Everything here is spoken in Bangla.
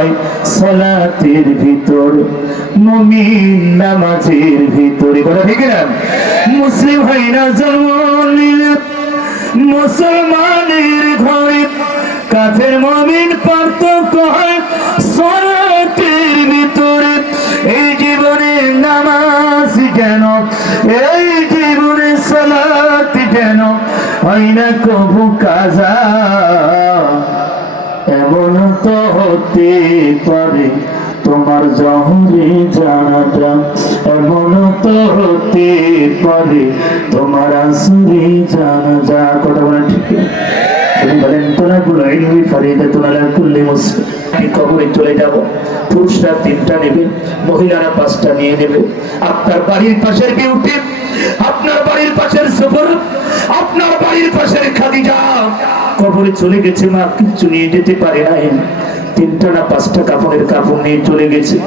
হয় সালাতের ভিতর, মুমিন নামাজের ভিতরে। কথা ঠিক না? মুসলিম হয় না জন্ম নিলে মুসলমানের ঘরে, কাফের মুমিন পার্থক্য হয় সালাতের ভিতরে। এই জীবনে নামাজ কেন, এই জীবনে সালাত কেন হয় না কবু কাজা? এমন তো হতে পারে তোমার জহরে জানাটা, এমন তো হতে পারে তোমার আসরে জানাজা। কথা বলেন ঠিক? বলেন তোলাগুলো ইলমি ফারিদাতুন আলা কুল্লি মুসলিম। কবরে চলে যাব, পুরুষরা 3টা নেবে, মহিলারা 5টা নিয়ে নেবে। আপনার বাড়ির পাশের বিউটি, আপনার বাড়ির পাশের সফর, আপনার বাড়ির পাশের খাদিজা কবরে চলে গেছে, মা কিচ্ছু নিয়ে যেতে পারে নাই, 3টা না 5টা কাপড়ের কাপড় নিয়ে চলে গেছে।